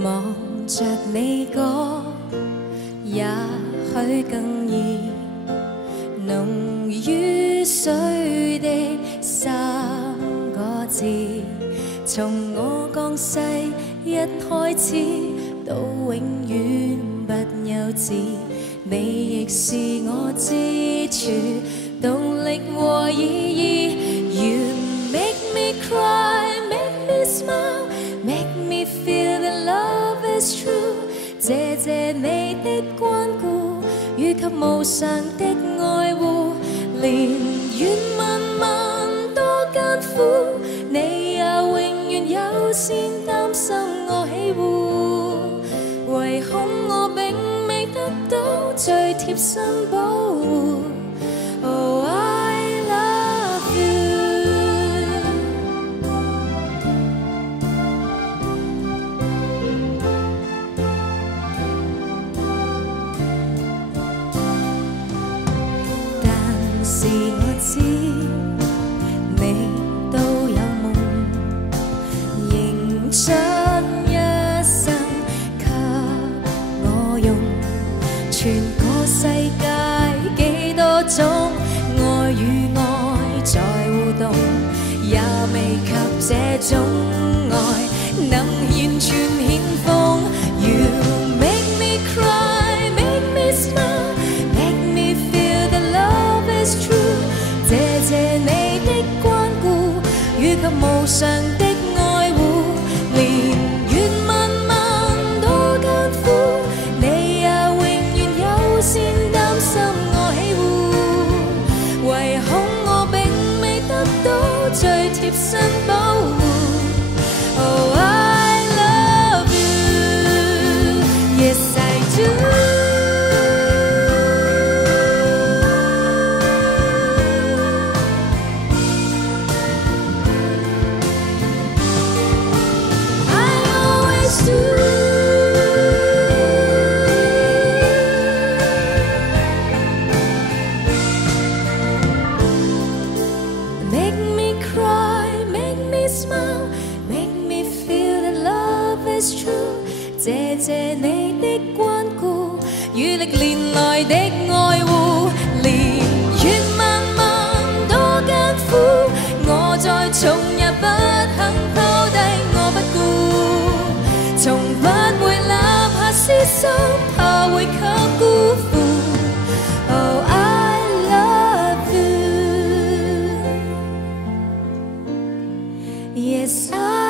望着你講，也許更易濃於水的三個字，從我降世一開始到永遠不休止，你亦是我支柱、動力和意義。You make me cry, make me smile, make me feel that love is true。謝謝你的關顧與及無償的愛護，連願漫漫多艱苦，你也永遠優先擔心我喜惡，唯恐我並未得到最貼身保護。Oh, I love you。 但是我知你都有夢，認出一生給我用，全個世界幾多種愛與愛在互動，也未及這種愛能完全顯風。You make me cry, make me smile, make me feel that love is true。 謝謝你的關顧與及無償的愛護，連願漫漫多艱苦，你也永遠優先擔心我喜惡，唯恐我並未得到最貼身保護。Oh, I love you, yes I do。 Make me cry, make me smile, make me feel that love is true。 謝謝你的關顧與歷年來的愛護，連願漫漫多艱苦，我再從也不肯拋低我不顧，從不會立下私心，怕會給辜負。Oh, I love you, yes I